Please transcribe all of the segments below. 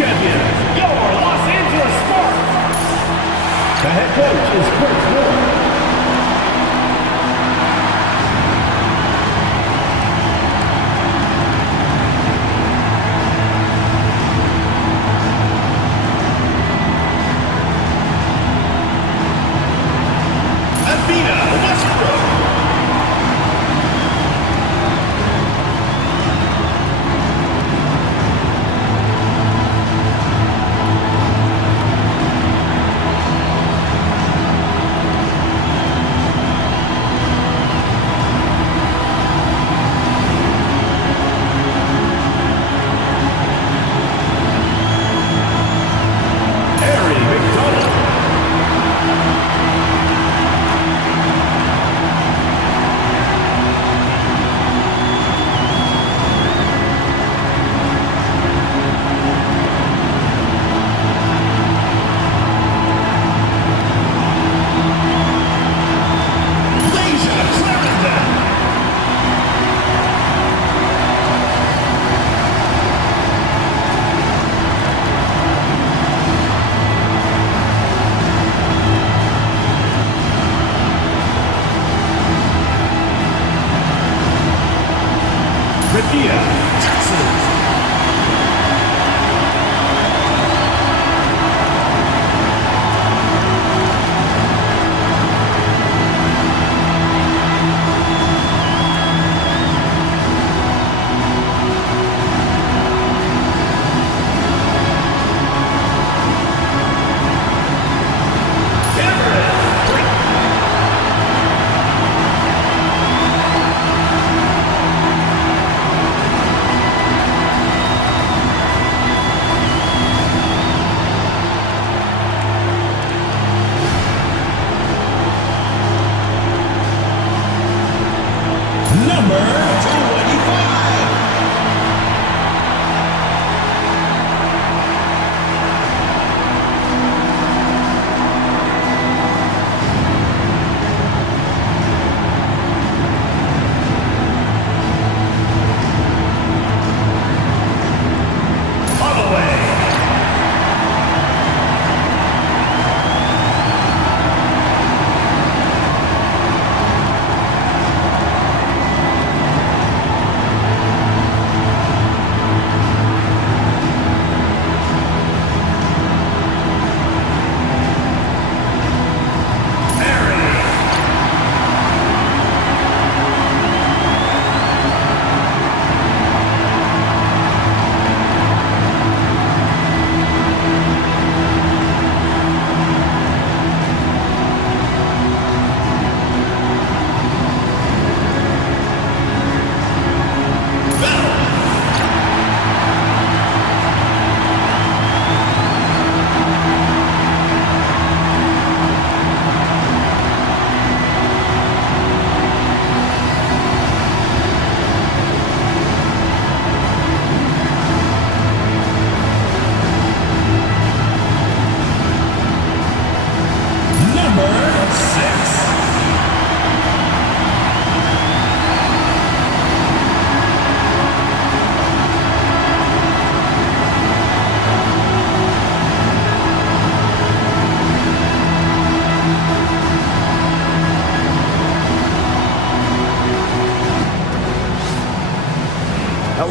champions, your Los Angeles Sparks. The head coach is Chris Miller.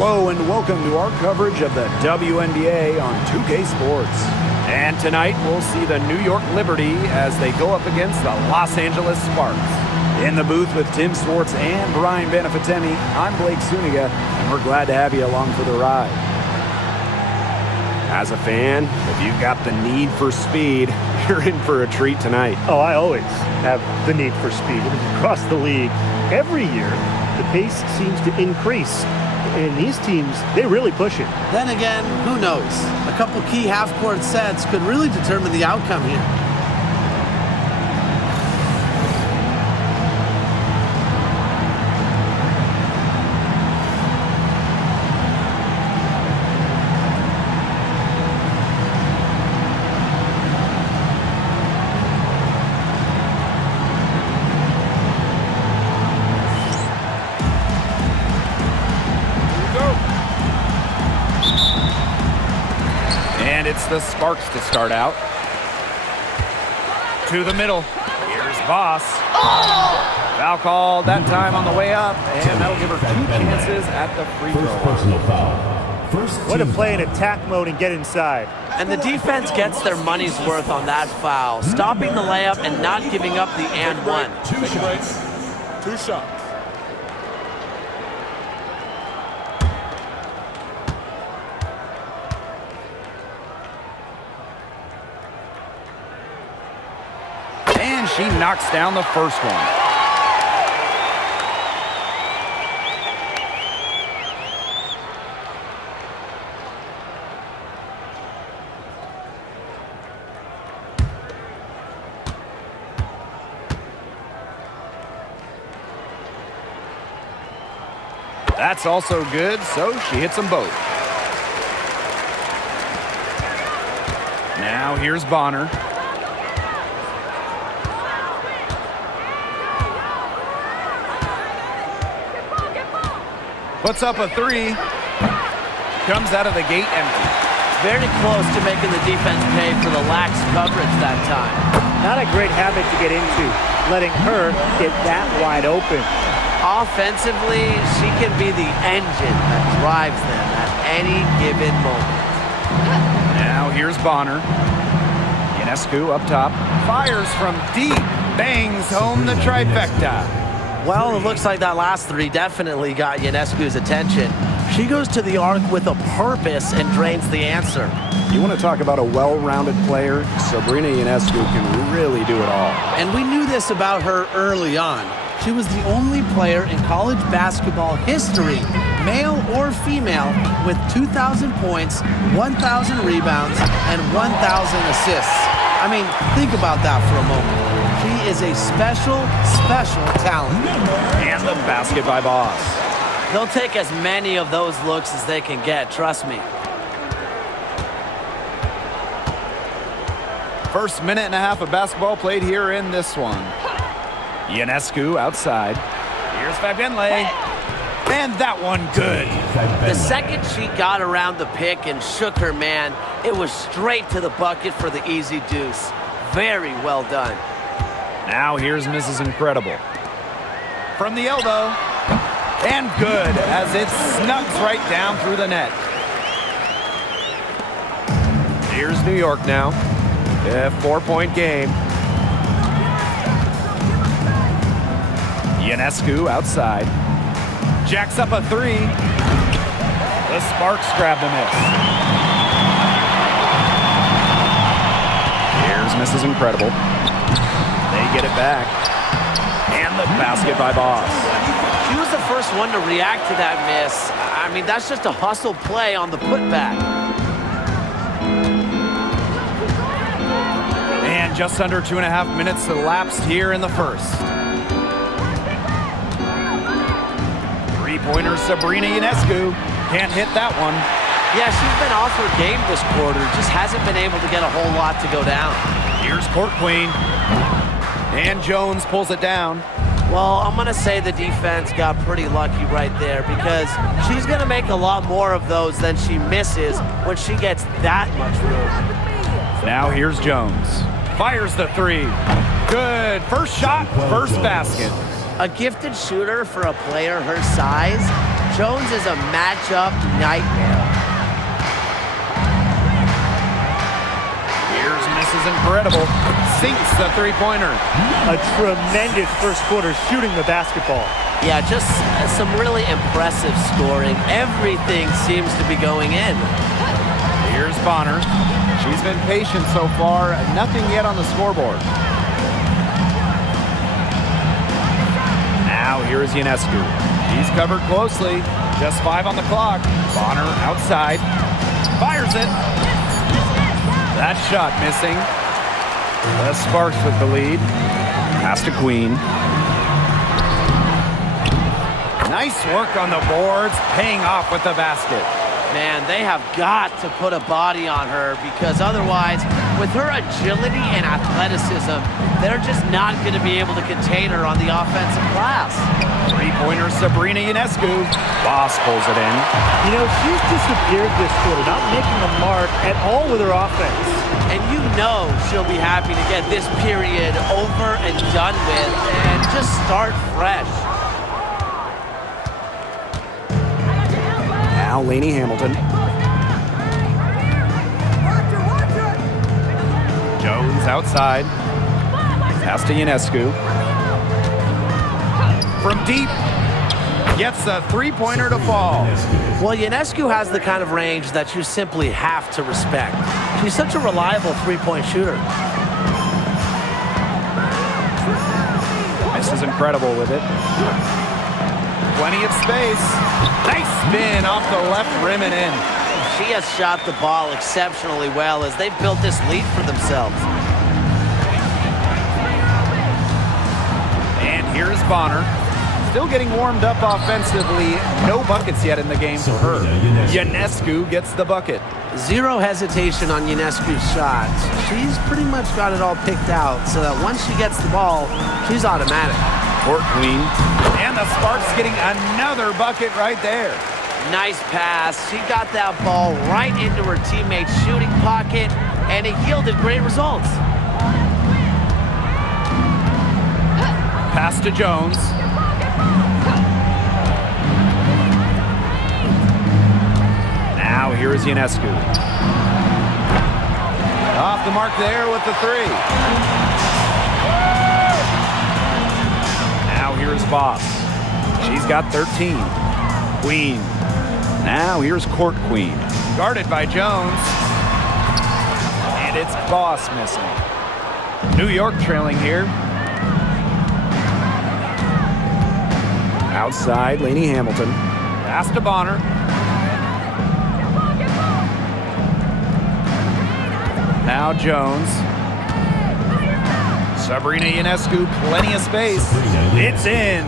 Hello and welcome to our coverage of the WNBA on 2K Sports. And tonight we'll see the New York Liberty as they go up against the Los Angeles Sparks. In the booth with Tim Swartz and Brian Benefatemi, I'm Blake Suniga, and we're glad to have you along for the ride. As a fan, if you've got the need for speed, you're in for a treat tonight. Oh, I always have the need for speed. Across the league, every year, the pace seems to increase. And these teams, they really push it. Then again, who knows? A couple key half-court sets could really determine the outcome here. it's the Sparks to start out. To the middle. Here's Voss. Foul called that time on the way up, and that'll give her 2 chances at the free throw. First personal foul. First Way to team play in foul. attack mode and get inside. And the defense gets their money's worth on that foul, stopping the layup and not giving up the and one. 2 shots. 2 shots. And she knocks down the first one. That's also good, so she hits them both. Now here's Bonner. Puts up a 3. Comes out of the gate empty. Very close to making the defense pay for the lax coverage that time. Not a great habit to get into, letting her get that wide open. Offensively, she can be the engine that drives them at any given moment. Now here's Bonner. Ionescu up top. Fires from deep. Bangs home the trifecta. Well, it looks like that last 3 definitely got Ionescu's attention. She goes to the arc with a purpose and drains the answer. You want to talk about a well-rounded player? Sabrina Ionescu can really do it all. And we knew this about her early on. She was the only player in college basketball history, male or female, with 2,000 points, 1,000 rebounds, and 1,000 assists. I mean, think about that for a moment. She is a special, special talent. And the basket by Voss. They'll take as many of those looks as they can get, trust me. First minute and a half of basketball played here in this one. Ionescu outside. Here's Fabienle. And that one good. The second she got around the pick and shook her man, it was straight to the bucket for the easy deuce. Very well done. Now here's Mrs. Incredible. From the elbow. And good as it snugs right down through the net. Here's New York now. A 4-point game. Ionescu outside. Jacks up a 3. The Sparks grab the miss. Here's Mrs. Incredible. They get it back. And the basket by Voss. She was the first one to react to that miss. I mean, that's just a hustle play on the putback. And just under 2.5 minutes elapsed here in the first. Three-pointer Sabrina Ionescu. Can't hit that one. Yeah, she's been off her game this quarter. Just hasn't been able to get a whole lot to go down. Here's Court Queen. And Jones pulls it down. Well, I'm going to say the defense got pretty lucky right there because she's going to make a lot more of those than she misses when she gets that much room. Now here's Jones. Fires the 3. Good. First shot, first basket. A gifted shooter for a player her size, Jones is a matchup nightmare. Here's Mrs. Incredible. Sinks the three-pointer. A tremendous first quarter shooting the basketball. Yeah, just some really impressive scoring. Everything seems to be going in. Here's Bonner. She's been patient so far. Nothing yet on the scoreboard. Now here is Ionescu. She's covered closely. Just 5 on the clock. Bonner outside. Fires it. That shot missing. The Sparks with the lead. Pass to Queen. Nice work on the boards. Paying off with the basket. Man, they have got to put a body on her because otherwise With her agility and athleticism, they're just not going to be able to contain her on the offensive glass. Three-pointer Sabrina Ionescu. Boss pulls it in. You know, she's disappeared this quarter, not making a mark at all with her offense. And you know she'll be happy to get this period over and done with and just start fresh. Now Lainey Hamilton. Jones outside. Pass to Ionescu. From deep. Gets a three-pointer to fall. Well, Ionescu has the kind of range that you simply have to respect. She's such a reliable three-point shooter. This is incredible with it. Plenty of space. Nice spin off the left rim and in. She has shot the ball exceptionally well as they've built this lead for themselves. And here's Bonner. Still getting warmed up offensively. No buckets yet in the game for her. Ionescu gets the bucket. Zero hesitation on Ionescu's shots. She's pretty much got it all picked out so that once she gets the ball, she's automatic. Court Queen. And the Sparks getting another bucket right there. Nice pass. She got that ball right into her teammate's shooting pocket, and it yielded great results. Pass to Jones. Now here is Ionescu. Off the mark there with the three. Now here's Boss. She's got 13. Queen. Now here's Court Queen. Guarded by Jones. And it's Boss missing. New York trailing here. Outside, Lainey Hamilton. Pass to Bonner. Now Jones. Sabrina Ionescu, plenty of space. It's in.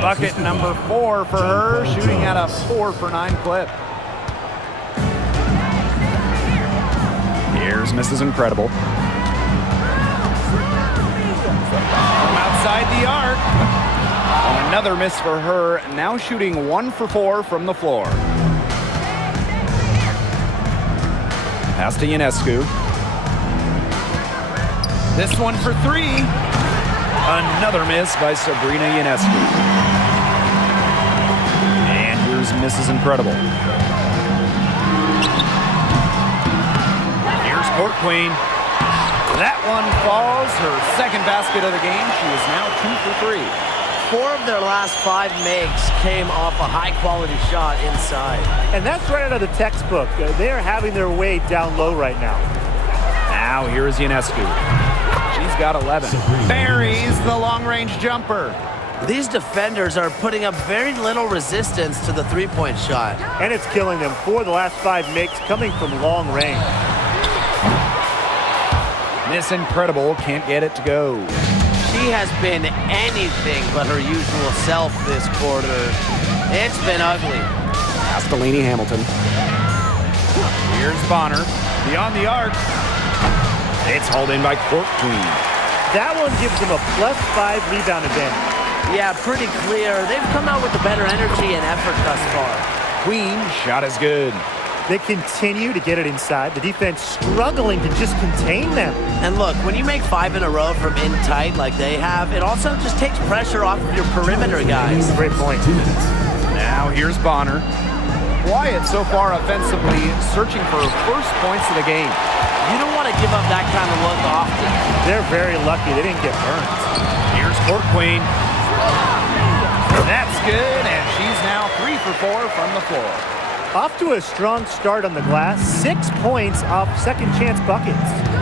Bucket number 4 for her, shooting at a 4 for 9 clip. Here's Mrs. Incredible. From outside the arc. And another miss for her, now shooting 1 for 4 from the floor. Pass to Ionescu. This one for 3. Another miss by Sabrina Ionescu. And here's Mrs. Incredible. Here's Court Queen. That one falls. Her second basket of the game. She is now 2 for 3. 4 of their last 5 makes came off a high-quality shot inside. And that's right out of the textbook. They are having their way down low right now. Now here's Ionescu. She's got 11. Buries the long-range jumper. These defenders are putting up very little resistance to the three-point shot. And it's killing them. 4 of the last 5 makes coming from long range. Miss Incredible can't get it to go. She has been anything but her usual self this quarter. It's been ugly. Pass to Lainey Hamilton. Here's Bonner. Beyond the arc. It's hauled in by Court Queen. That one gives them a +5 rebound advantage. Yeah, pretty clear. They've come out with a better energy and effort thus far. Queen shot is good. They continue to get it inside. The defense struggling to just contain them. And look, when you make 5 in a row from in tight like they have, it also just takes pressure off of your perimeter guys. Great point. Now here's Bonner. Quiet so far offensively, searching for first points of the game. You don't want to give up that kind of look often. They're very lucky they didn't get burned. Here's Court Queen. That's good, and she's now 3 for 4 from the floor. Off to a strong start on the glass. 6 points off second chance buckets.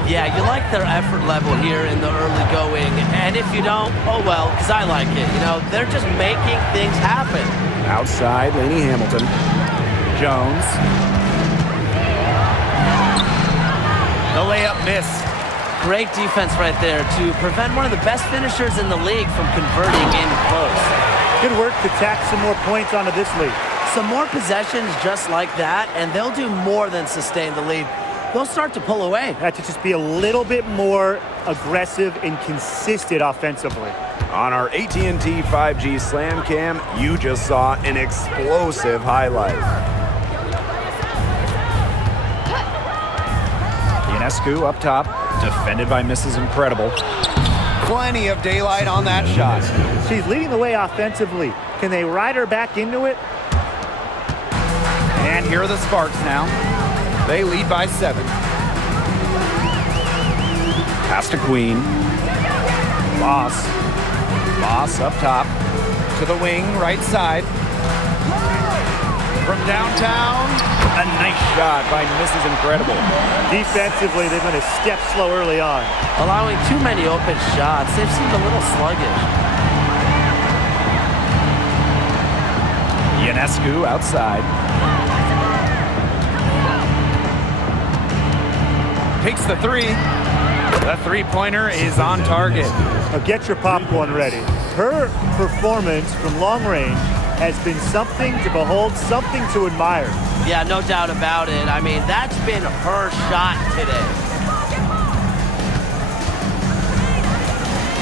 Yeah, you like their effort level here in the early going. And if you don't, oh well, because I like it. You know, they're just making things happen. Outside, Lainey Hamilton. Jones. The layup missed. Great defense right there to prevent one of the best finishers in the league from converting in close. Good work to tack some more points onto this lead. Some more possessions just like that, and they'll do more than sustain the lead. they'll start to pull away. Had to just be a little bit more aggressive and consistent offensively. On our AT&T 5G Slam Cam, you just saw an explosive highlight. Ionescu up top, defended by Mrs. Incredible. Plenty of daylight on that shot. She's leading the way offensively. Can they ride her back into it? And here are the Sparks now. They lead by 7. Pass to Queen. Boss up top. To the wing, right side. From downtown, a nice shot by Mrs. Incredible. Defensively, they've been a step slow early on. Allowing too many open shots. They've seemed a little sluggish. Ionescu outside. Takes the 3. The three-pointer is on target. Now get your popcorn ready. Her performance from long range has been something to behold, something to admire. Yeah, no doubt about it. I mean, that's been her shot today.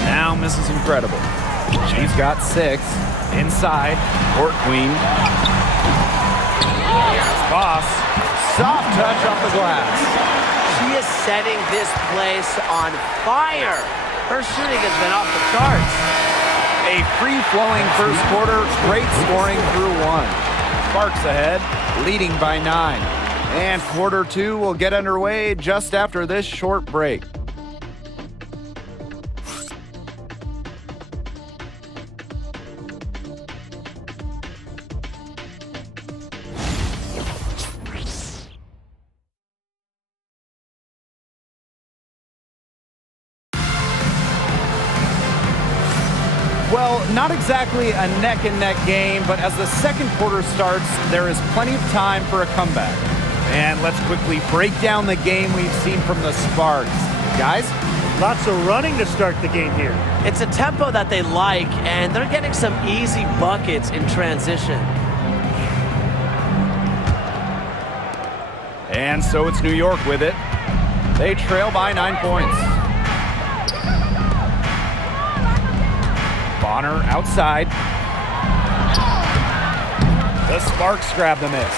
Now Mrs. Incredible. She's got 6. Inside, court queen. Boss, soft touch off the glass. She is setting this place on fire. Her shooting has been off the charts. A free-flowing first quarter, great scoring through 1. Sparks ahead, leading by 9. And quarter 2 will get underway just after this short break. Well, not exactly a neck-and-neck game, but as the second quarter starts, there is plenty of time for a comeback. And let's quickly break down the game we've seen from the Sparks. Guys? Lots of running to start the game here. It's a tempo that they like, and they're getting some easy buckets in transition. And so it's New York with it. They trail by 9 points. Bonner outside. The Sparks grab the miss.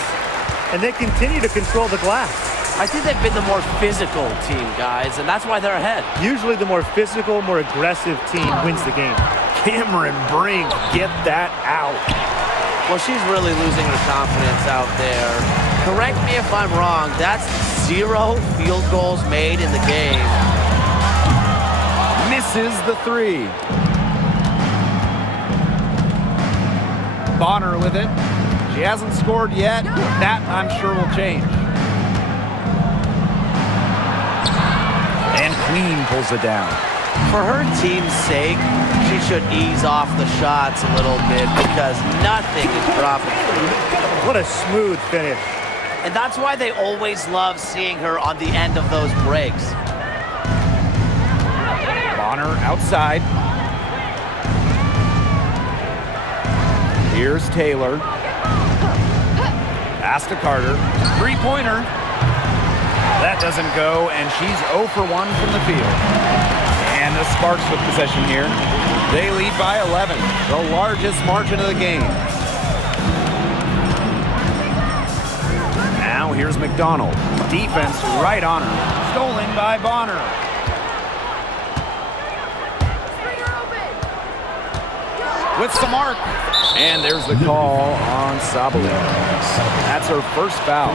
And they continue to control the glass. I think they've been the more physical team, guys, and that's why they're ahead. Usually the more physical, more aggressive team wins the game. Cameron Brink, get that out. Well, she's really losing her confidence out there. Correct me if I'm wrong, that's 0 field goals made in the game. Misses the 3. Bonner with it. She hasn't scored yet. That, I'm sure, will change. And Queen pulls it down. For her team's sake, she should ease off the shots a little bit because nothing is dropping. What a smooth finish. And that's why they always love seeing her on the end of those breaks. Bonner outside. Here's Taylor. Pass to Carter. Three-pointer. That doesn't go, and she's 0 for 1 from the field. And the Sparks with possession here. They lead by 11, the largest margin of the game. Now here's McDonald. Defense right on her. Stolen by Bonner. With some arc. And there's the call on Sabali. That's her first foul.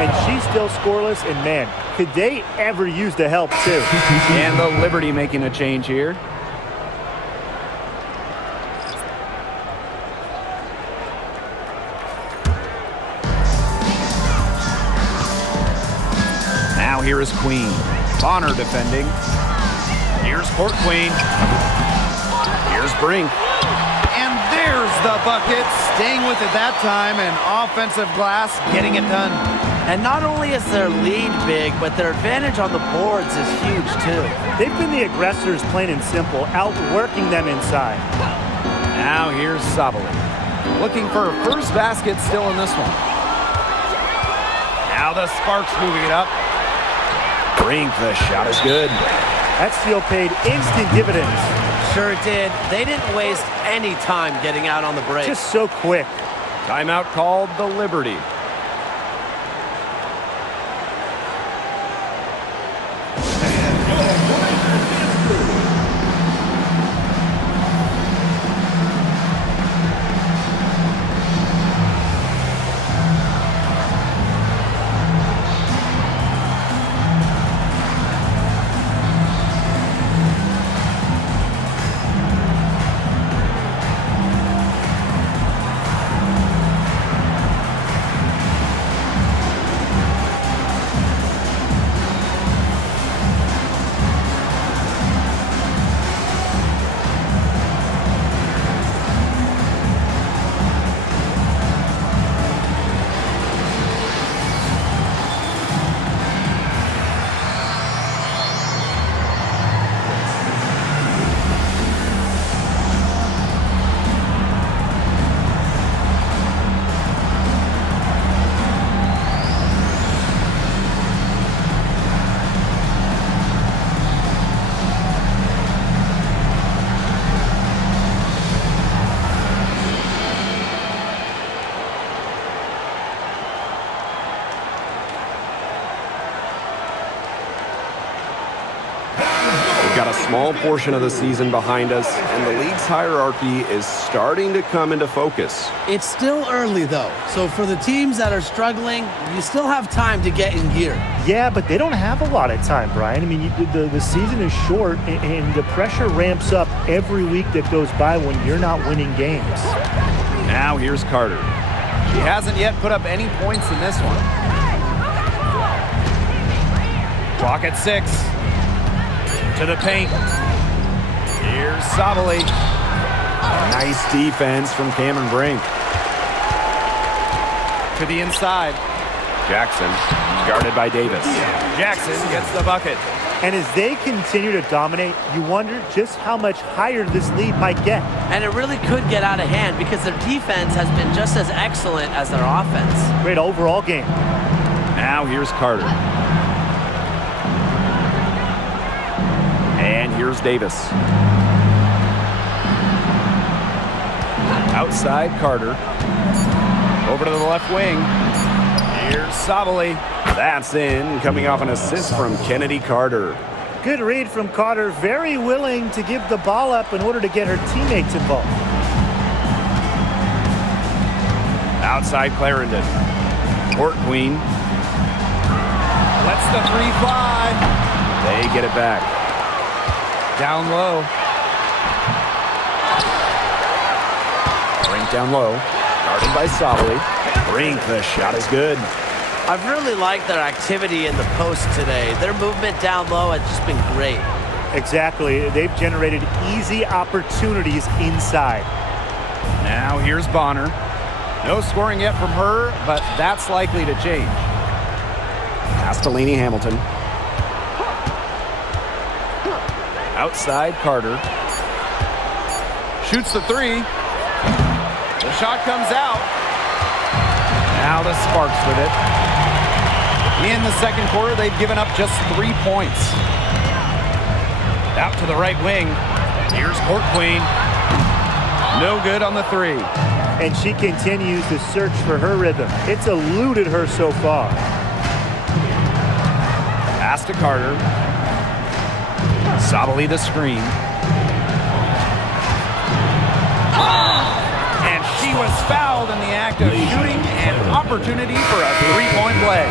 And she's still scoreless, and man, could they ever use the help too? And the Liberty making a change here. Now here is Queen. Bonner defending. Here's Court Queen. Here's Brink. And there's the bucket. Staying with it that time, and offensive glass getting it done. And not only is their lead big, but their advantage on the boards is huge too. They've been the aggressors, plain and simple, outworking them inside. Now here's Sabali. Looking for a first basket still in this one. Now the Sparks moving it up. Brink, the shot is good. That steal paid instant dividends. Sure it did. They didn't waste any time getting out on the break. Just so quick. Timeout called the Liberty. Got a small portion of the season behind us, and the league's hierarchy is starting to come into focus. It's still early, though. So for the teams that are struggling, you still have time to get in gear. Yeah, but they don't have a lot of time, Brian. I mean, the season is short, and the pressure ramps up every week that goes by when you're not winning games. Now here's Carter. She hasn't yet put up any points in this one. Clock at 6. To the paint. Here's Sabali. Nice defense from Cameron Brink. To the inside. Jackson, guarded by Davis. Jackson gets the bucket. And as they continue to dominate, you wonder just how much higher this lead might get. And it really could get out of hand because their defense has been just as excellent as their offense. Great overall game. Now here's Carter. And here's Davis. Outside Carter. Over to the left wing. Here's Sabali. That's in, coming off an assist from Kennedy Carter. Good read from Carter. Very willing to give the ball up in order to get her teammates involved. Outside Clarendon. Court Queen. Lets the three fly. They get it back. Down low. Brink down low. Guarded by Sabali. Brink, the shot is good. I've really liked their activity in the post today. Their movement down low has just been great. Exactly. They've generated easy opportunities inside. Now here's Bonner. No scoring yet from her, but that's likely to change. Castellini Hamilton. Outside Carter. Shoots the three. The shot comes out. Now the Sparks with it. In the second quarter, they've given up just 3 points. Out to the right wing. Here's Court Queen. No good on the three. And she continues to search for her rhythm. It's eluded her so far. Pass to Carter. Sabali the screen. And she was fouled in the act of shooting, an opportunity for a three-point play.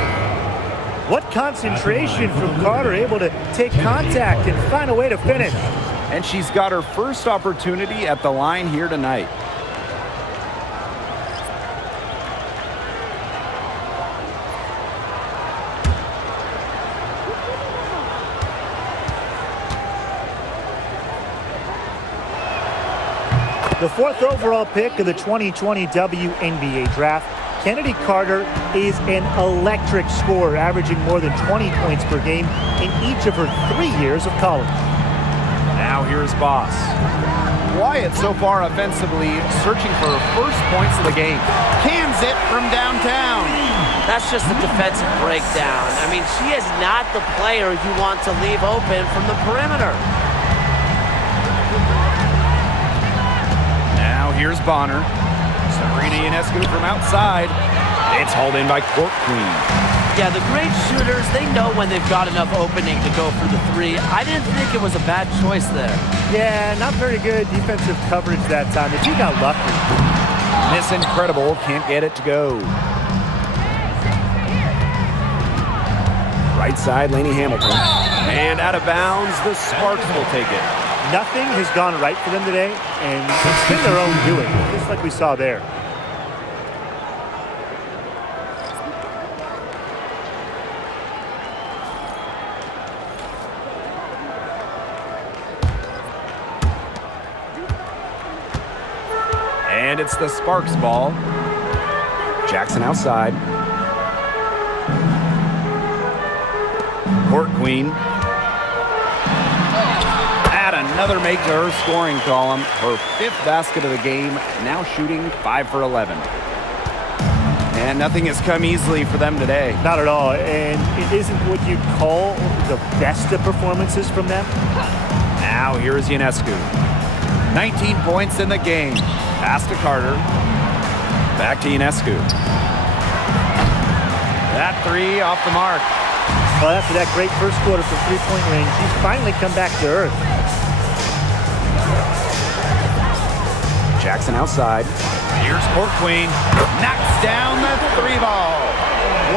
What concentration from Carter, able to take contact and find a way to finish. And she's got her first opportunity at the line here tonight. The 4th overall pick of the 2020 WNBA draft, Kennedy Carter is an electric scorer, averaging more than 20 points per game in each of her 3 years of college. Now here's Boss. Quiet so far offensively, searching for her first points of the game. Cans it from downtown. That's just a defensive breakdown. I mean, she is not the player you want to leave open from the perimeter. Now here's Bonner. Sabrina Ionescu from outside. It's hauled in by Court Queen. Yeah, the great shooters, they know when they've got enough opening to go for the three. I didn't think it was a bad choice there. Yeah, not very good defensive coverage that time, but you got lucky. Miss Incredible can't get it to go. Right side, Lainey Hamilton. And out of bounds, the Sparks will take it. Nothing has gone right for them today, and it's been their own doing, just like we saw there. And it's the Sparks ball. Jackson outside. Court Queen. Add another make to her scoring column. Her 5th basket of the game, now shooting 5 for 11. And nothing has come easily for them today. Not at all, and it isn't what you'd call the best of performances from them. Now here's Ionescu. 19 points in the game. Pass to Carter. Back to Ionescu. That 3 off the mark. Well, after that great first quarter from three-point range, she's finally come back to earth. Jackson outside. Here's Court Queen. Knocks down the 3 ball.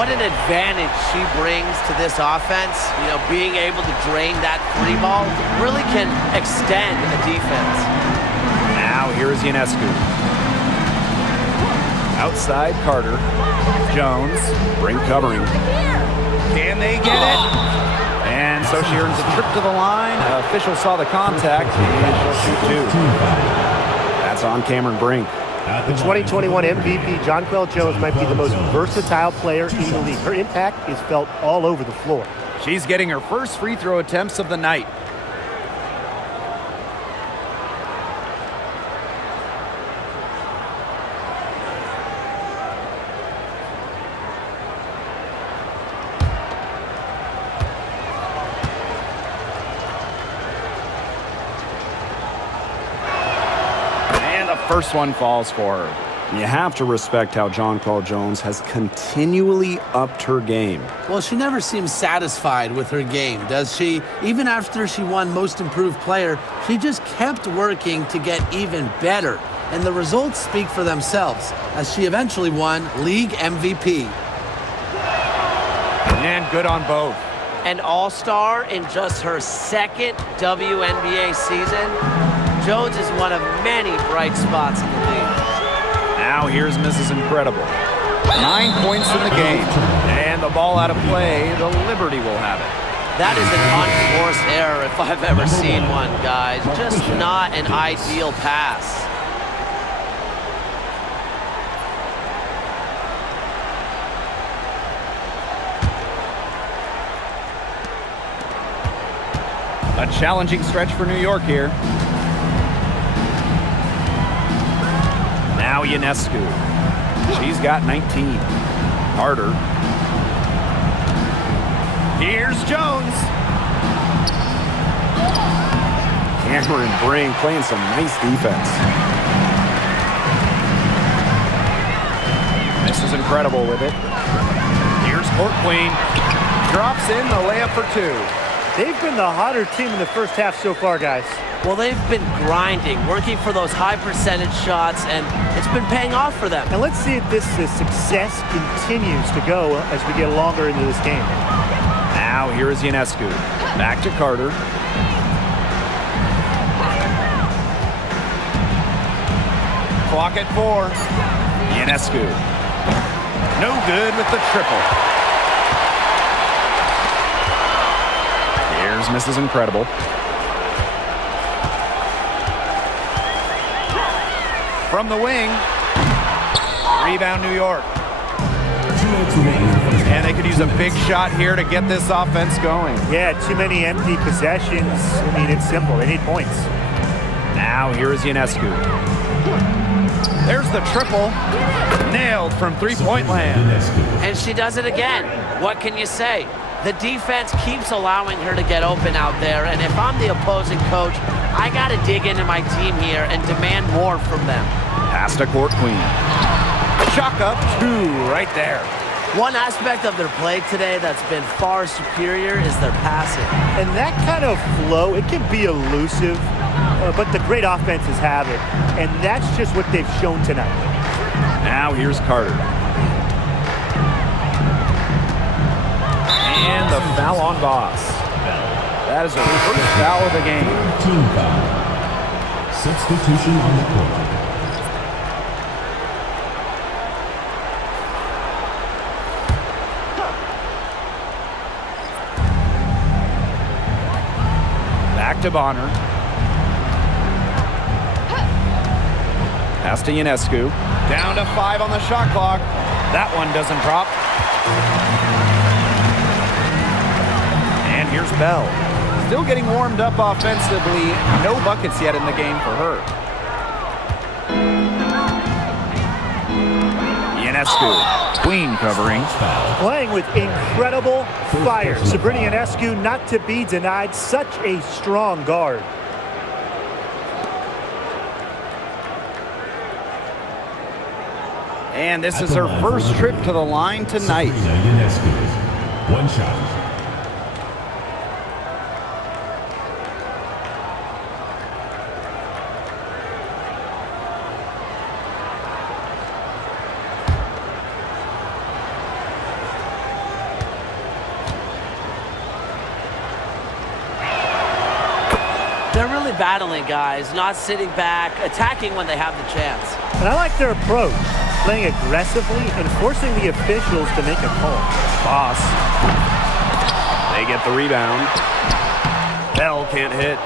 What an advantage she brings to this offense. You know, being able to drain that 3 ball really can extend a defense. Now here's Ionescu. Outside Carter. Jones. Brink covering. Can they get it? And so she earns a trip to the line. Official saw the contact. And she'll shoot 2. That's on Cameron Brink. The 2021 MVP, Jonquel Jones, might be the most versatile player in the league. Her impact is felt all over the floor. She's getting her first free throw attempts of the night. First one falls for her. You have to respect how Jonquel Jones has continually upped her game. Well, she never seems satisfied with her game, does she? Even after she won Most Improved Player, she just kept working to get even better. And the results speak for themselves, as she eventually won League MVP. And good on both. An all-star in just her 2nd WNBA season. Jones is one of many bright spots in the league. Now here's Mrs. Incredible. 9 points in the game. And the ball out of play. The Liberty will have it. That is an unforced error if I've ever seen one, guys. Just not an ideal pass. A challenging stretch for New York here. Now Ionescu. She's got 19. Carter. Here's Jones. Cameron Brink playing some nice defense. This is Incredible with it. Here's Court Queen. Drops in the layup for 2. They've been the hotter team in the first half so far, guys. Well, they've been grinding, working for those high percentage shots, and it's been paying off for them. And let's see if this success continues to go as we get longer into this game. Now here is Ionescu. Back to Carter. Clock at 4. Ionescu. No good with the triple. Here's Mrs. Incredible. From the wing. Rebound New York. And they could use a big shot here to get this offense going. Yeah, too many empty possessions. I mean, it's simple. They need points. Now here is Ionescu. There's the triple. Nailed from three-point land. And she does it again. What can you say? The defense keeps allowing her to get open out there, and if I'm the opposing coach, I got to dig into my team here and demand more from them. Pass to Court Queen. Chalk up 2 right there. One aspect of their play today that's been far superior is their passing. And that kind of flow, it can be elusive, but the great offenses have it. And that's just what they've shown tonight. Now here's Carter. And the foul on Voss. That is the first foul of the game. Team foul. Substitution on the court. Back to Bonner. Pass to Ionescu. Down to 5 on the shot clock. That one doesn't drop. And here's Bell. Still getting warmed up offensively. No buckets yet in the game for her. Ionescu. Queen covering. Playing with incredible fire. Sabrina Ionescu not to be denied. Such a strong guard. And this is her first trip to the line tonight. One shot. They're really battling, guys, not sitting back, attacking when they have the chance. And I like their approach, playing aggressively and forcing the officials to make a call. Voss. They get the rebound. Bell can't hit.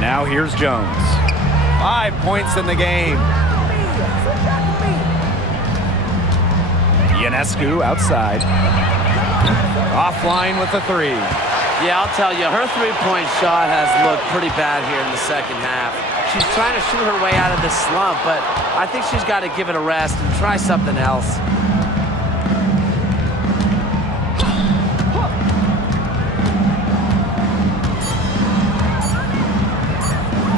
Now here's Jones. 5 points in the game. Ionescu outside. Offline with the 3. Yeah, I'll tell you, her three-point shot has looked pretty bad here in the second half. She's trying to shoot her way out of this slump, but I think she's got to give it a rest and try something else.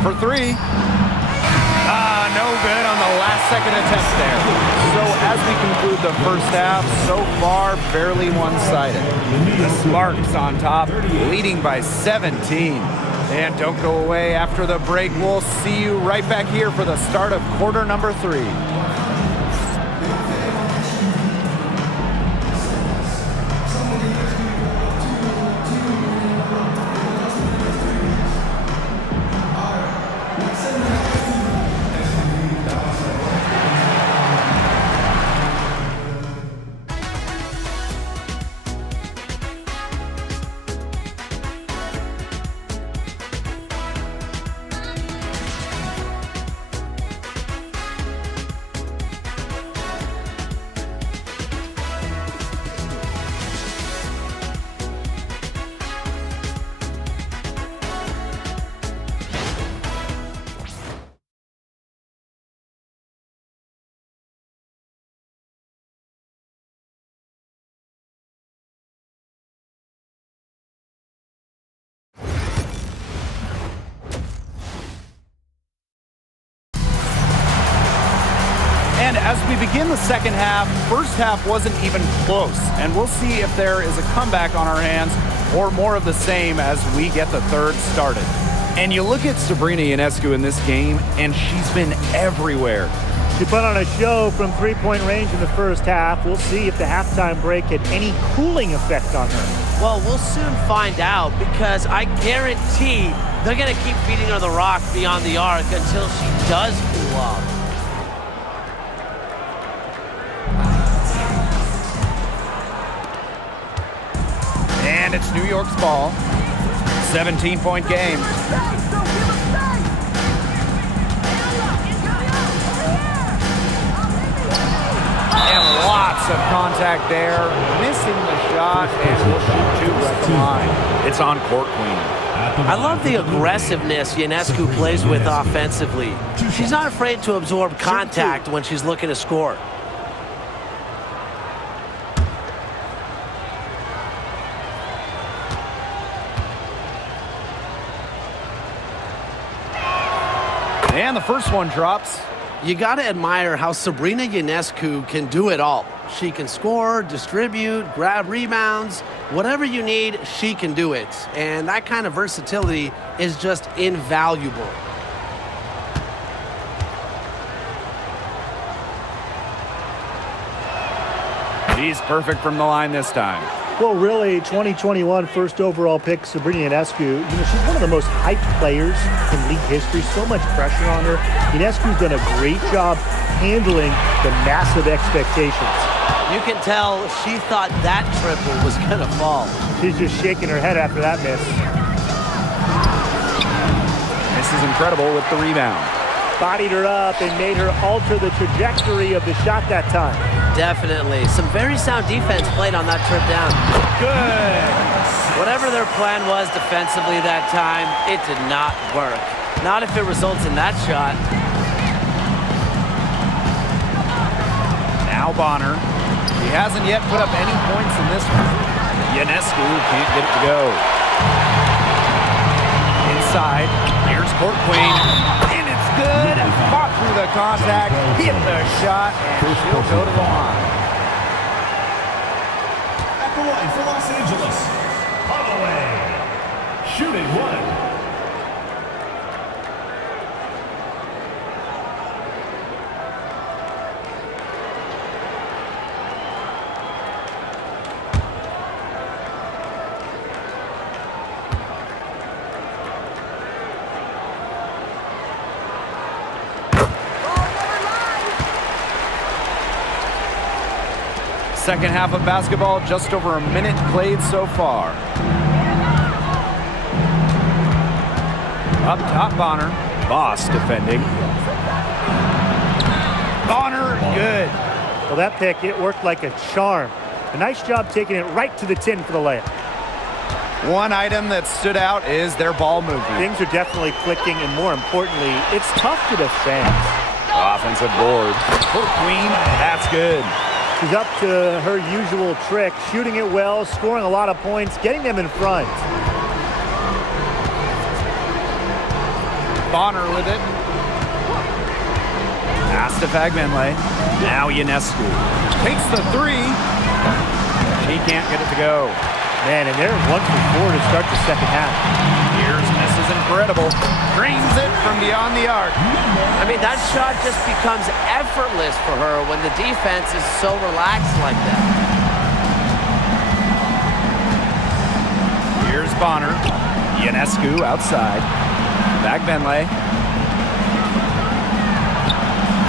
For 3. No good on the last second attempt there. So as we conclude the first half, so far fairly one-sided. The Sparks on top, leading by 17. And don't go away after the break. We'll see you right back here for the start of quarter number 3. And as we begin the second half, first half wasn't even close. And we'll see if there is a comeback on our hands or more of the same as we get the third started. And you look at Sabrina Ionescu in this game, and she's been everywhere. She put on a show from three-point range in the first half. We'll see if the halftime break had any cooling effect on her. Well, we'll soon find out because I guarantee they're going to keep feeding her the rock beyond the arc until she does cool off. And it's New York's ball. 17-point game. And lots of contact there. Missing the shot, and will shoot 2 at the line. It's on Court Queen. I love the aggressiveness Ionescu plays with offensively. She's not afraid to absorb contact when she's looking to score. And the first one drops. You got to admire how Sabrina Ionescu can do it all. She can score, distribute, grab rebounds. Whatever you need, she can do it. And that kind of versatility is just invaluable. She's perfect from the line this time. Well, really, 2021 first overall pick, Sabrina Ionescu, she's one of the most hyped players in league history. So much pressure on her. Ionescu's done a great job handling the massive expectations. You can tell she thought that triple was going to fall. She's just shaking her head after that miss. This is incredible with the rebound. Bodied her up and made her alter the trajectory of the shot that time. Definitely. Some very sound defense played on that trip down. Good. Whatever their plan was defensively that time, it did not work. Not if it results in that shot. Now Bonner. He hasn't yet put up any points in this one. Ionescu can't get it to go. Inside. Here's Court Queen. And it's good. Fought through the contact. Hit the shot. And she'll go to the line. At the line for Los Angeles, Holloway. Shooting one. Second half of basketball, just over a minute played so far. Up top, Bonner. Boss defending. Bonner, good. Well, that pick, it worked like a charm. A nice job taking it right to the tin for the layup. One item that stood out is their ball movement. Things are definitely clicking, and more importantly, it's tough to defend. Offensive board. For Queen, that's good. She's up to her usual trick, shooting it well, scoring a lot of points, getting them in front. Bonner with it. Pass to Fagbenle. Now Ionescu. Takes the three. She can't get it to go. Man, and they're 1 for 4 to start the second half. Here's misses incredible. Drains it from beyond the arc. I mean, that shot just becomes effortless for her when the defense is so relaxed like that. Here's Bonner. Ionescu outside. Fagbenle.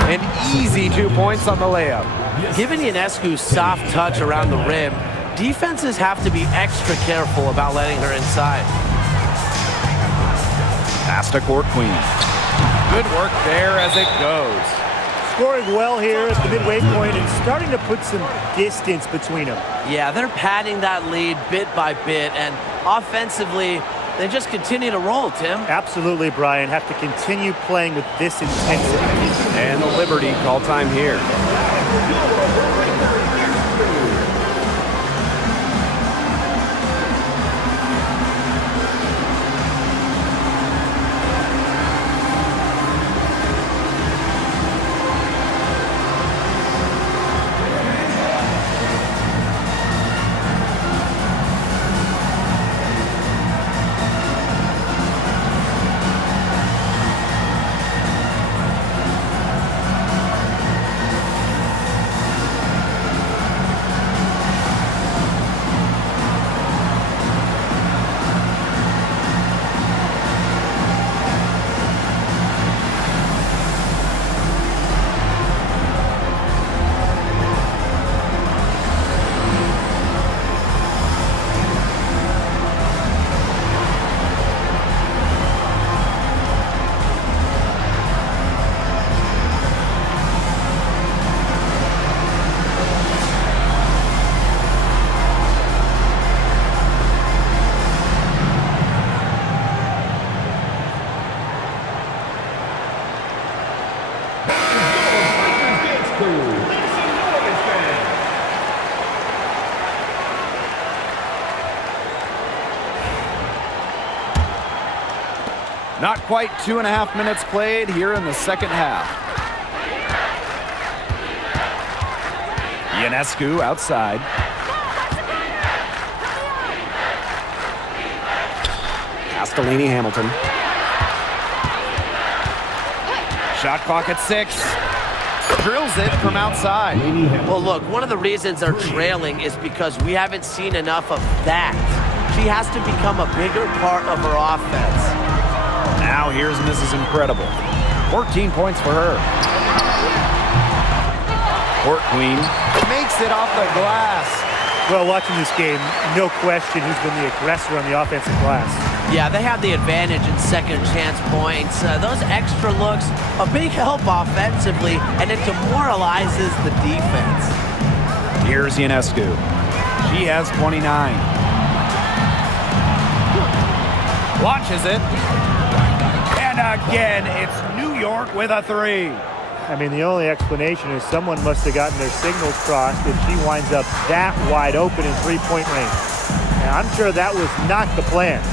An easy 2 points on the layup. Given Ionescu's soft touch around the rim, defenses have to be extra careful about letting her inside. Pass to Court Queen. Good work there as it goes. Scoring well here at the midway point and starting to put some distance between them. Yeah, they're padding that lead bit by bit, and offensively, they just continue to roll, Tim. Absolutely, Brian. Have to continue playing with this intensity. And the Liberty call time here. quite 2.5 minutes played here in the second half. Ionescu outside. Castellini Hamilton. Shot clock at 6. Drills it from outside. Well, look, one of the reasons they're trailing is because we haven't seen enough of that. She has to become a bigger part of her offense. Now here's Mrs. Incredible. 14 points for her. Court Queen makes it off the glass. Well, watching this game, no question who's been the aggressor on the offensive glass. Yeah, they have the advantage in second chance points. Those extra looks, a big help offensively, and it demoralizes the defense. Here's Ionescu. She has 29. Launches it. And again, it's New York with a 3. I mean, the only explanation is someone must have gotten their signals crossed if she winds up that wide open in three-point range. And I'm sure that was not the plan.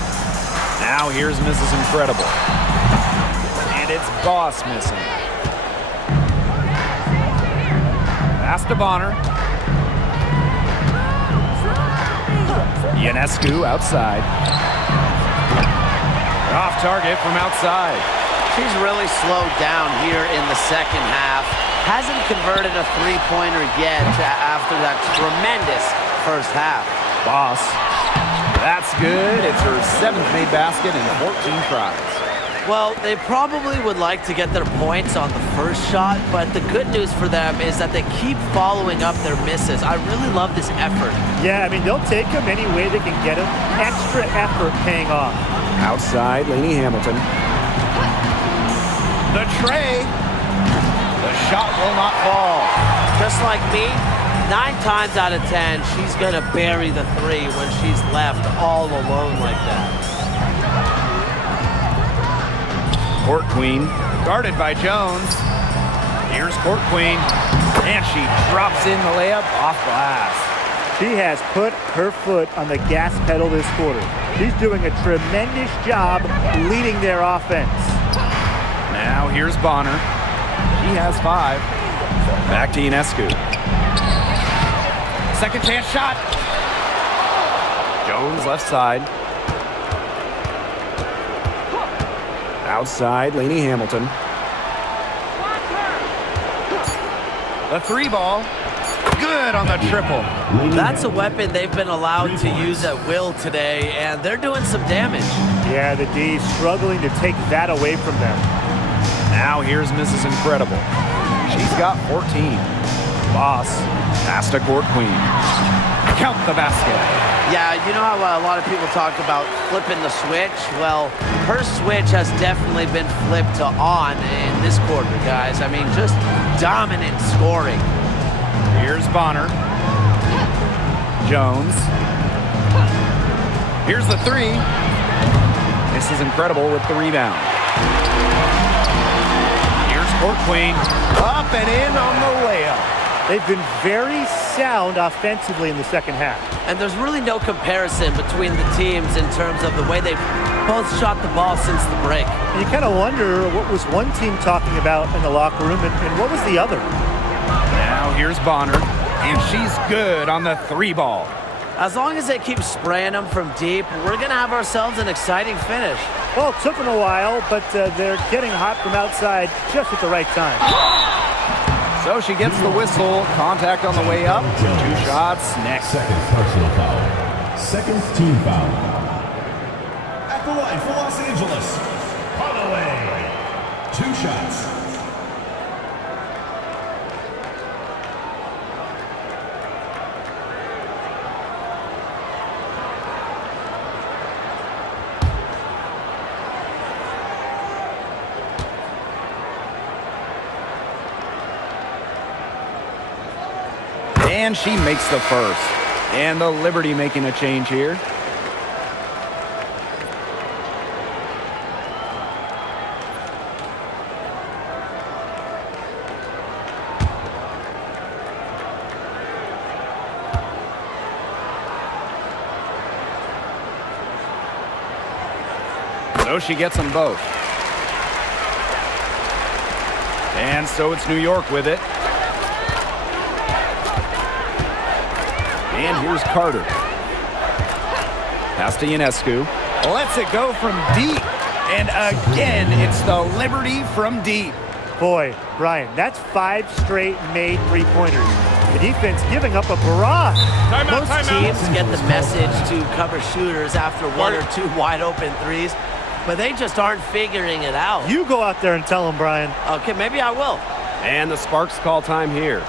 Now here's Mrs. Incredible. And it's Boss missing. Pass to Bonner. Ionescu outside. Off target from outside. She's really slowed down here in the second half. Hasn't converted a three-pointer yet after that tremendous first half. Boss. That's good. It's her 7th made basket in 14 tries. Well, they probably would like to get their points on the first shot, but the good news for them is that they keep following up their misses. I really love this effort. Yeah, I mean, they'll take them any way they can get them. Extra effort paying off. Outside, Lainey Hamilton. The tray. The shot will not fall. Just like me, 9 times out of 10, she's going to bury the 3 when she's left all alone like that. Court Queen, guarded by Jones. Here's Court Queen, and she drops in the layup off glass. She has put her foot on the gas pedal this quarter. She's doing a tremendous job leading their offense. Now here's Bonner. He has 5. Back to Ionescu. Second chance shot. Jones left side. Outside, Lainey Hamilton. The 3 ball. Good on the triple. That's a weapon they've been allowed to use at will today, and they're doing some damage. Yeah, the D's struggling to take that away from them. Now here's Mrs. Incredible. She's got 14. Boss, pass to Court Queen. Count the basket. Yeah, you know how a lot of people talk about flipping the switch? Well, her switch has definitely been flipped to on in this quarter, guys. I mean, just dominant scoring. Here's Bonner. Jones. Here's the 3. This is Incredible with the rebound. Here's Court Queen. Up and in on the layup. They've been very sound offensively in the second half. And there's really no comparison between the teams in terms of the way they've both shot the ball since the break. And you kind of wonder what was one team talking about in the locker room and what was the other? Now here's Bonner, and she's good on the 3 ball. As long as they keep spraying them from deep, we're going to have ourselves an exciting finish. Well, it took them a while, but they're getting hot from outside just at the right time. So she gets the whistle. Contact on the way up. 2 shots next. Second personal foul. Second team foul. At the line for Los Angeles, Holloway. 2 shots. And she makes the first. And the Liberty making a change here. So she gets them both. And so it's New York with it. And here's Carter. Pass to Ionescu. Lets it go from deep. And again, it's the Liberty from deep. Boy, Brian, that's 5 straight made three-pointers. The defense giving up a barrage. Most teams get the message to cover shooters after 1 or 2 wide-open threes, but they just aren't figuring it out. You go out there and tell them, Brian. Okay, maybe I will. And the Sparks call time here.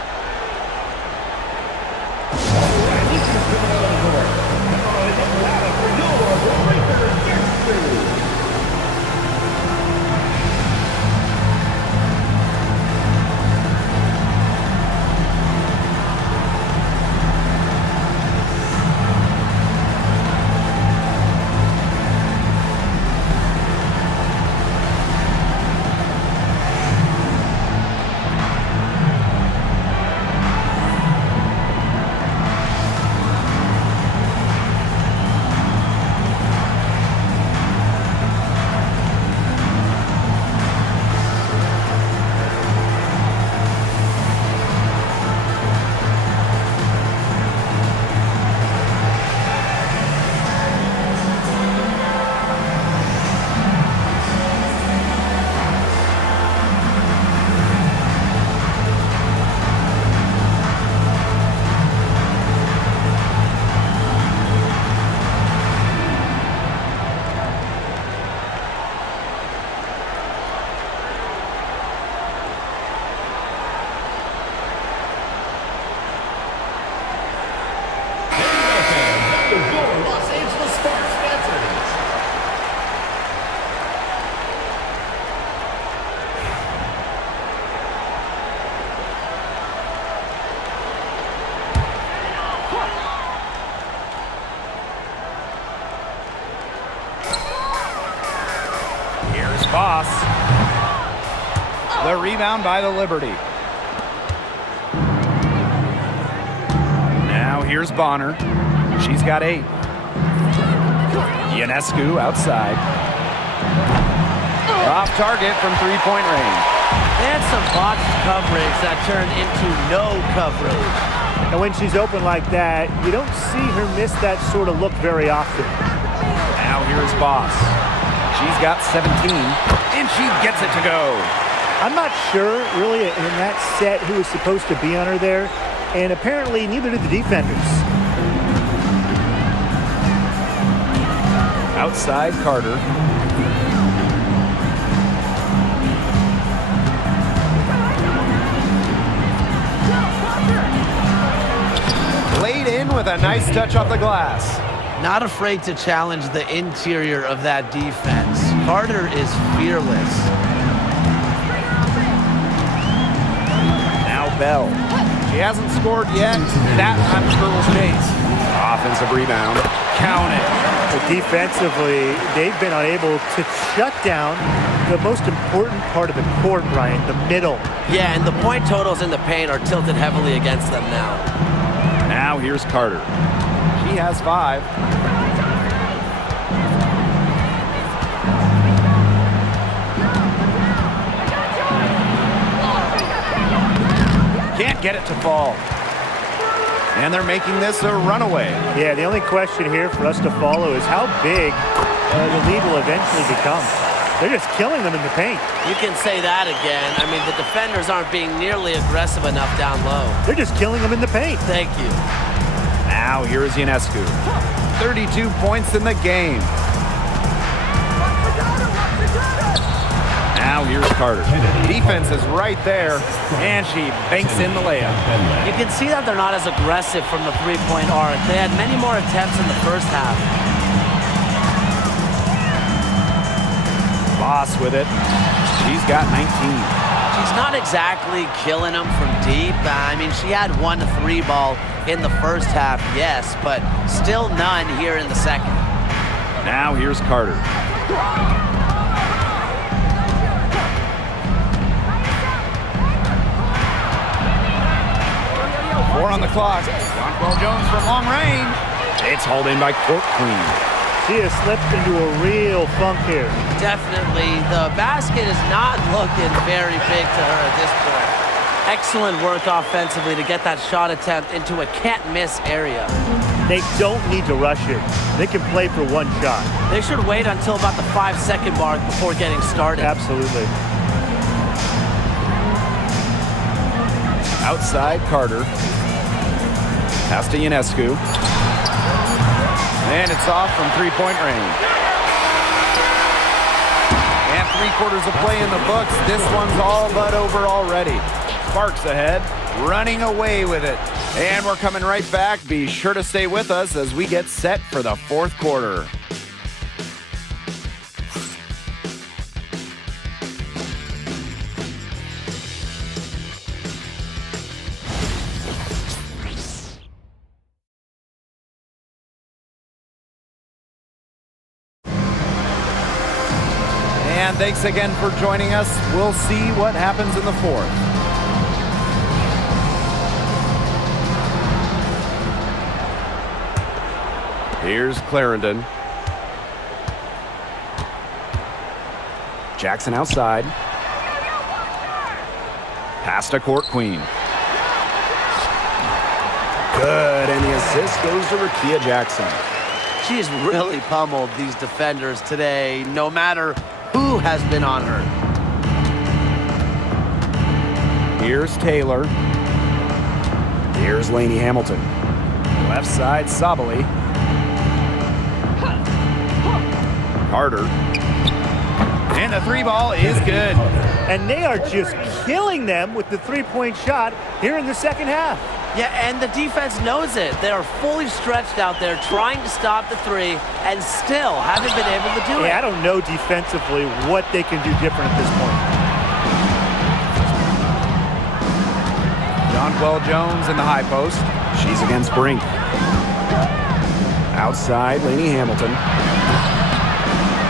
Boss. The rebound by the Liberty. Now here's Bonner. She's got 8. Ionescu outside. Off target from 3-point range. They had some botched coverage that turned into no coverage. And when she's open like that, you don't see her miss that sort of look very often. Now here's Boss. She's got 17, and she gets it to go. I'm not sure, really, in that set who was supposed to be on her there, and apparently neither did the defenders. Outside Carter. Laid in with a nice touch off the glass. Not afraid to challenge the interior of that defense. Carter is fearless. Now Bell. She hasn't scored yet. That I'm sure will chase. Offensive rebound. Count it. But defensively, they've been unable to shut down the most important part of the court, Brian, the middle. Yeah, and the point totals in the paint are tilted heavily against them now. Now here's Carter. He has 5. Can't get it to fall. And they're making this a runaway. Yeah, the only question here for us to follow is how big the lead will eventually become. They're just killing them in the paint. You can say that again. I mean, the defenders aren't being nearly aggressive enough down low. They're just killing them in the paint. Thank you. Now here's Ionescu. 32 points in the game. Now here's Carter. Defense is right there, and she banks in the layup. You can see that they're not as aggressive from the three-point arc. They had many more attempts in the first half. Boss with it. She's got 19. She's not exactly killing them from deep. I mean, she had 1 3 ball in the first half, yes, but still none here in the second. Now here's Carter. 4 on the clock. Jonquel Jones from long range. It's hauled in by Court Queen. She has slipped into a real funk here. Definitely. The basket is not looking very big to her at this point. Excellent work offensively to get that shot attempt into a can't-miss area. They don't need to rush it. They can play for one shot. They should wait until about the 5-second mark before getting started. Absolutely. Outside Carter. Pass to Ionescu. And it's off from three-point range. And 3/4 of play in the books. This one's all but over already. Sparks ahead, running away with it. And we're coming right back. Be sure to stay with us as we get set for the fourth quarter. And thanks again for joining us. We'll see what happens in the fourth. Here's Clarendon. Jackson outside. Pass to Court Queen. Good, and the assist goes to Rakia Jackson. She's really pummeled these defenders today, no matter who has been on her. Here's Taylor. Here's Lainey Hamilton. Left side, Sabali. Carter. And the three ball is good. And they are just killing them with the three-point shot here in the second half. Yeah, and the defense knows it. They are fully stretched out there trying to stop the three and still haven't been able to do it. Yeah, I don't know defensively what they can do different at this point. Jonquel Jones in the high post. She's against Brink. Outside, Lainey Hamilton.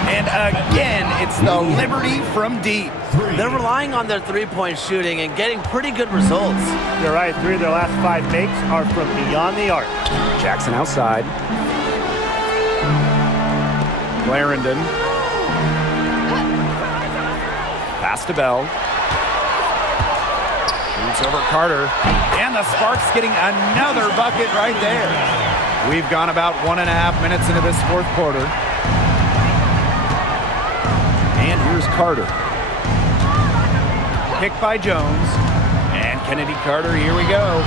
And again, it's the Liberty from deep. They're relying on their three-point shooting and getting pretty good results. You're right, 3 of their last 5 makes are from beyond the arc. Jackson outside. Clarendon. Pass to Bell. Shoots over Carter. And the Sparks getting another bucket right there. We've gone about 1.5 minutes into this fourth quarter. And here's Carter. Picked by Jones. And Kennedy Carter, here we go.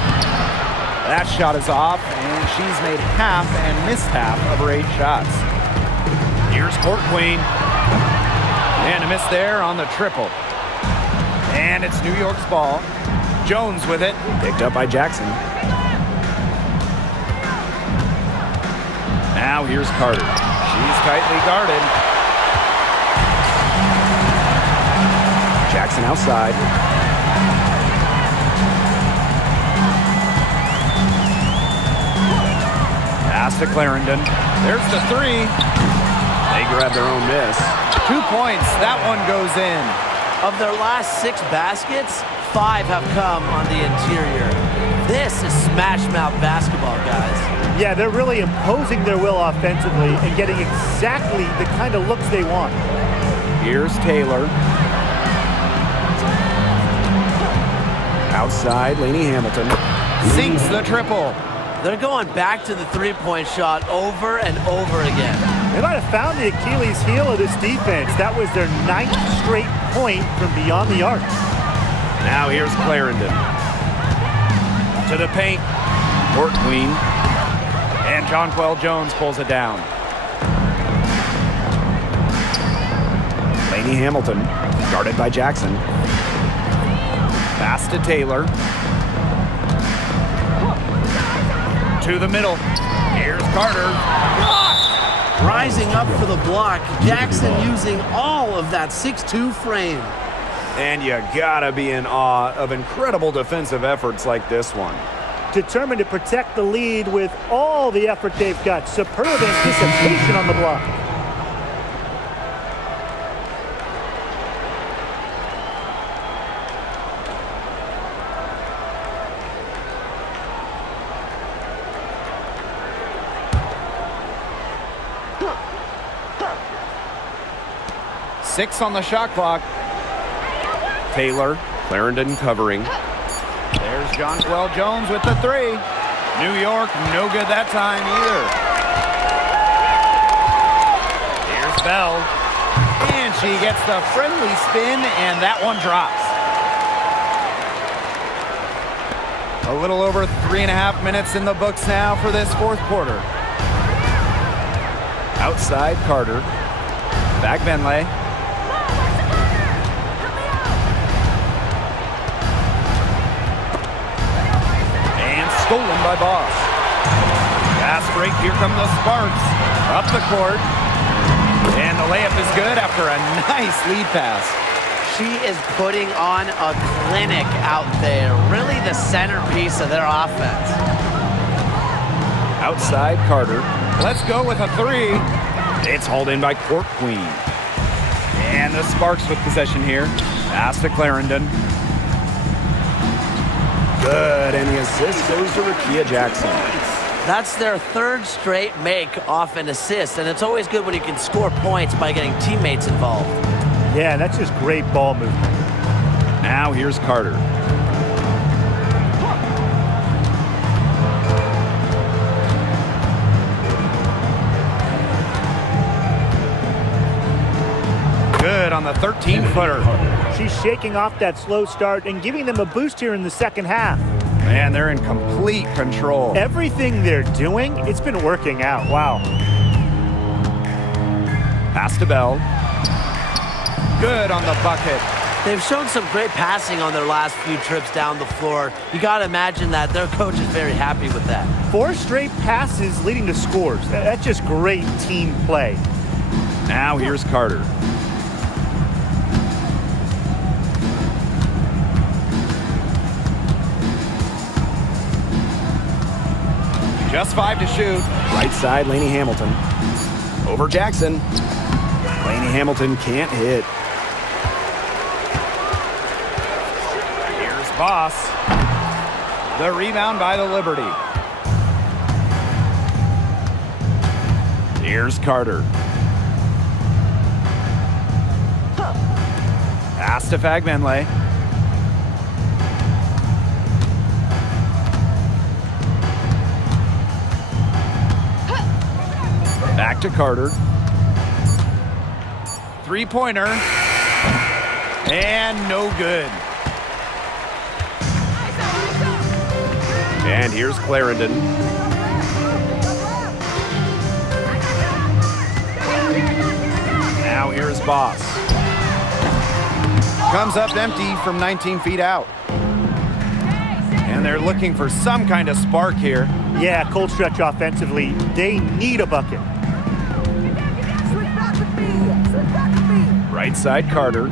That shot is off, and she's made half and missed half of her 8 shots. Here's Court Queen. And a miss there on the triple. And it's New York's ball. Jones with it. Picked up by Jackson. Now here's Carter. She's tightly guarded. Jackson outside. Pass to Clarendon. There's the three. They grab their own miss. 2 points. That one goes in. Of their last 6 baskets, 5 have come on the interior. This is smash mouth basketball, guys. Yeah, they're really imposing their will offensively and getting exactly the kind of looks they want. Here's Taylor. Outside, Lainey Hamilton. Sinks the triple. They're going back to the three-point shot over and over again. They might have found the Achilles heel of this defense. That was their 9th straight point from beyond the arc. Now here's Clarendon. To the paint. Court Queen. And Jonquel Jones pulls it down. Lainey Hamilton, guarded by Jackson. Pass to Taylor. To the middle. Here's Carter. Rising up for the block, Jackson using all of that 6'2" frame. And you gotta be in awe of incredible defensive efforts like this one. Determined to protect the lead with all the effort they've got. Superb anticipation on the block. 6 on the shot clock. Taylor, Clarendon covering. There's Jonquel Jones with the 3. New York, no good that time either. Here's Bell. And she gets the friendly spin, and that one drops. A little over 3.5 minutes in the books now for this fourth quarter. Outside Carter. Back Benley. And stolen by Boss. Fast break, here come the Sparks. Up the court. And the layup is good after a nice lead pass. She is putting on a clinic out there. Really the centerpiece of their offense. Outside Carter. Let's go with a 3. It's hauled in by Court Queen. And the Sparks with possession here. Pass to Clarendon. Good, and the assist goes to Rakia Jackson. That's their 3rd straight make off an assist, and it's always good when you can score points by getting teammates involved. Yeah, that's just great ball movement. Now here's Carter. Good on the 13-footer. She's shaking off that slow start and giving them a boost here in the second half. Man, they're in complete control. Everything they're doing, it's been working out. Wow. Pass to Bell. Good on the bucket. They've shown some great passing on their last few trips down the floor. You got to imagine that their coach is very happy with that. 4 straight passes leading to scores. That's just great team play. Now here's Carter. Just 5 to shoot. Right side, Lainey Hamilton. Over Jackson. Lainey Hamilton can't hit. Here's Boss. The rebound by the Liberty. Here's Carter. Pass to Fagbenley. Back to Carter. 3-pointer. And no good. And here's Clarendon. Now here's Boss. Comes up empty from 19 feet out. And they're looking for some kind of spark here. Yeah, cold stretch offensively. They need a bucket. Right side Carter.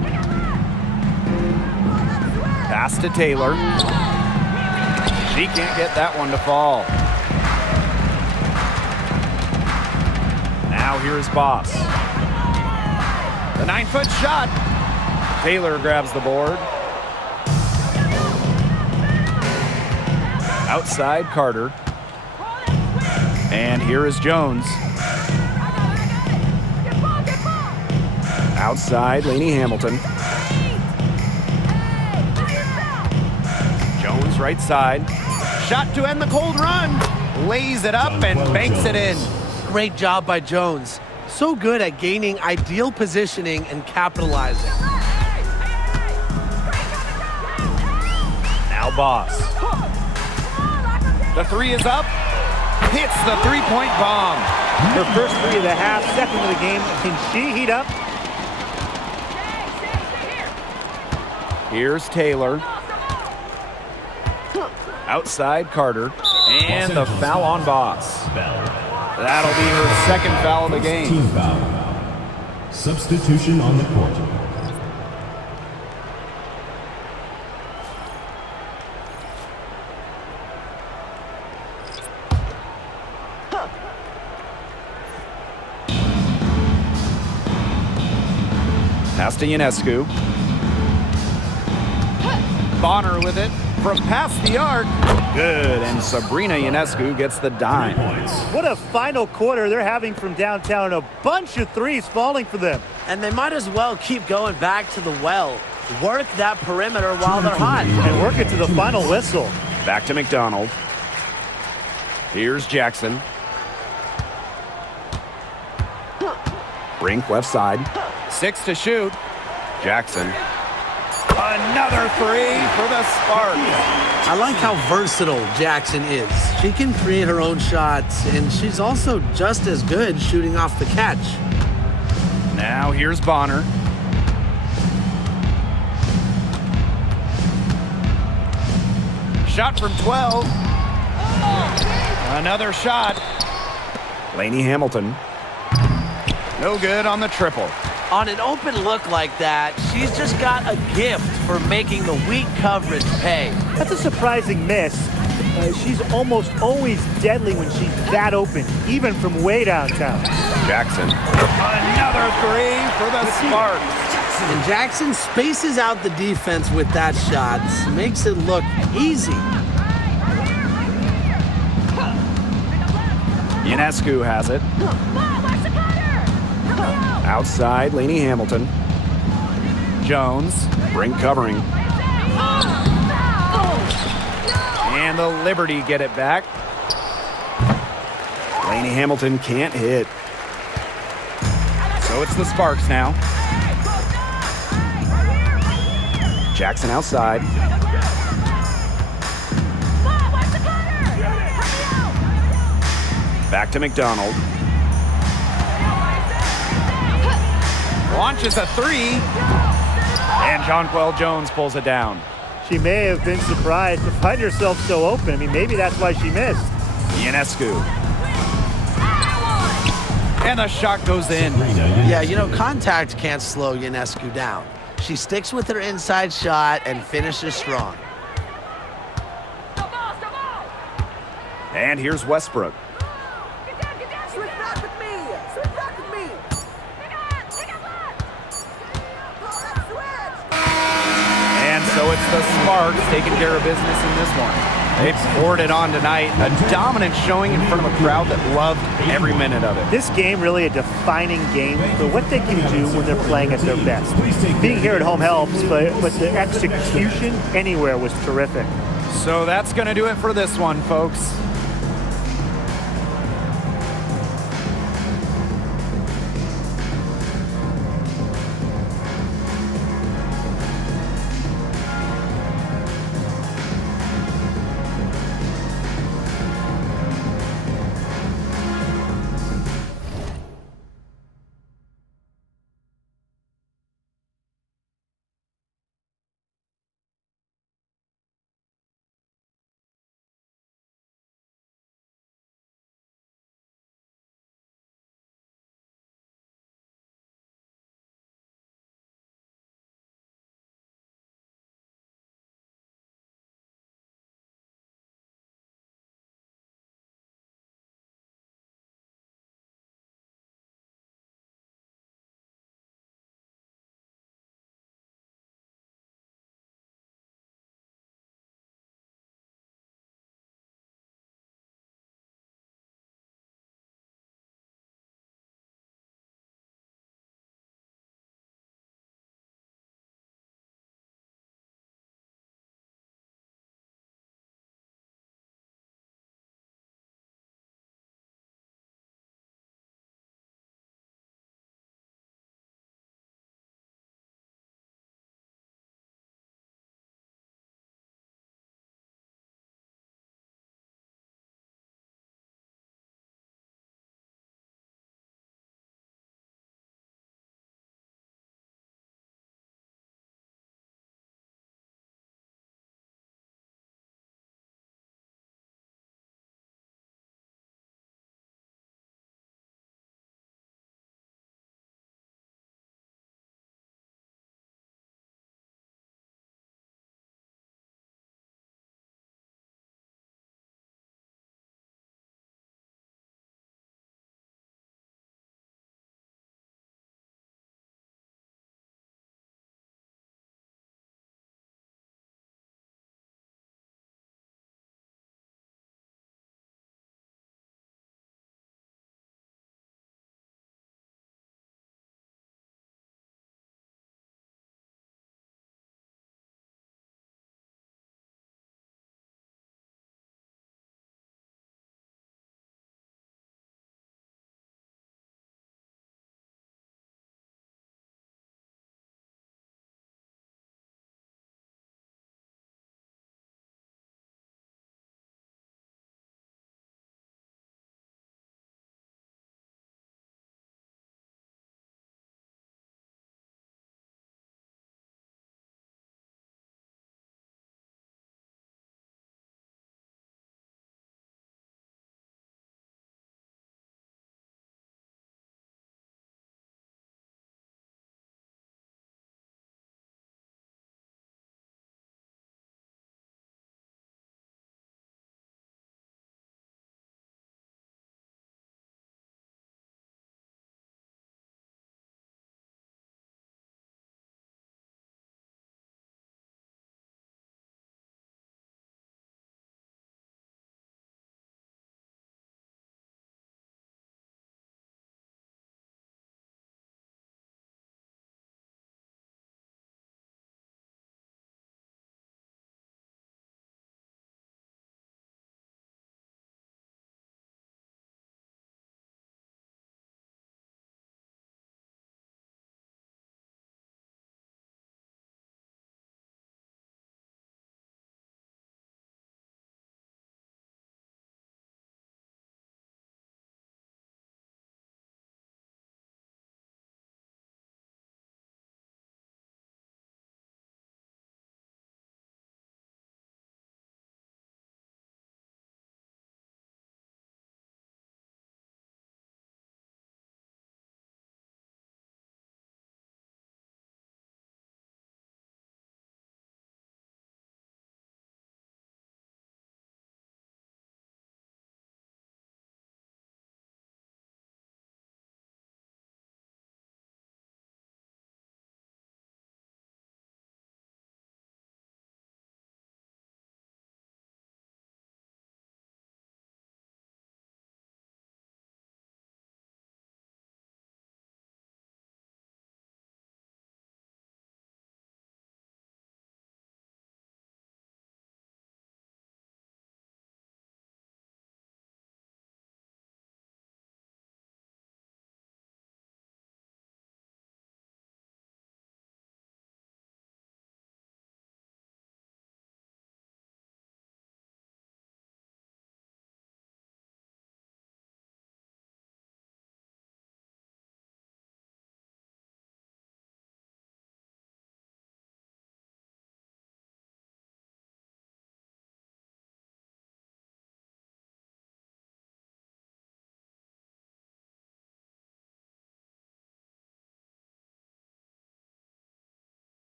Pass to Taylor. She can't get that one to fall. Now here's Boss. The 9-foot shot. Taylor grabs the board. Outside Carter. And here is Jones. Outside, Lainey Hamilton. Jones right side. Shot to end the cold run. Lays it up and banks it in. Great job by Jones. So good at gaining ideal positioning and capitalizing. Now Boss. The 3 is up. Hits the 3-point bomb. Her first 3 of the half, second of the game. Can she heat up? Here's Taylor. Outside Carter. And the foul on Boss. That'll be her second foul of the game. Team foul. Substitution on the court. Pass to Ionescu. Bonner with it. from past the arc. Good, and Sabrina Ionescu gets the dime. What a final quarter they're having from downtown. A bunch of threes falling for them. And they might as well keep going back to the well. Work that perimeter while they're hot. And work it to the final whistle. Back to McDonald. Here's Jackson. Brink left side. 6 to shoot. Jackson. Another 3 for the Sparks. I like how versatile Jackson is. She can create her own shots, and she's also just as good shooting off the catch. Now here's Bonner. Shot from 12. Another shot. Lainey Hamilton. No good on the triple. On an open look like that, she's just got a gift for making the weak coverage pay. That's a surprising miss. She's almost always deadly when she's that open, even from way downtown. Jackson. Another 3 for the Sparks. And Jackson spaces out the defense with that shot, makes it look easy. Ionescu has it. Outside, Lainey Hamilton. Jones, Brink covering. And the Liberty get it back. Lainey Hamilton can't hit. So it's the Sparks now. Jackson outside. Back to McDonald. Launches a 3. And Jonquel Jones pulls it down. She may have been surprised to find herself so open. I mean, maybe that's why she missed. Ionescu. And the shot goes in. Yeah, you know, contact can't slow Ionescu down. She sticks with her inside shot and finishes strong. And here's Westbrook. And so it's the Sparks taking care of business in this one. They poured it on tonight. A dominant showing in front of a crowd that loved every minute of it. This game really a defining game for what they can do when they're playing at their best. Being here at home helps, but the execution anywhere was terrific. So that's going to do it for this one, folks.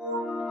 Thank you.